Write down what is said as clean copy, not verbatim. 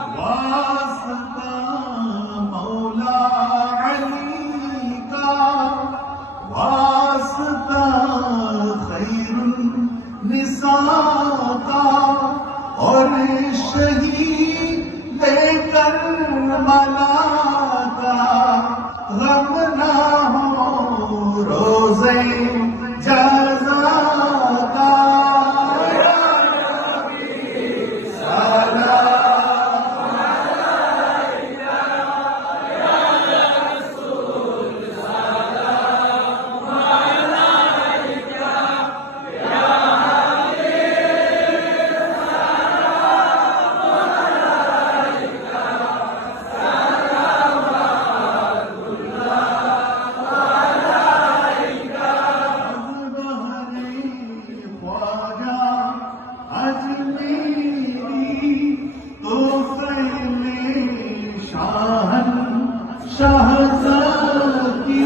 واسطہ مولا علی کا، واسطہ خیر النساء کا، اور شہید کربلا کا غم نہ ہو روزے جزا کا۔ شہزادی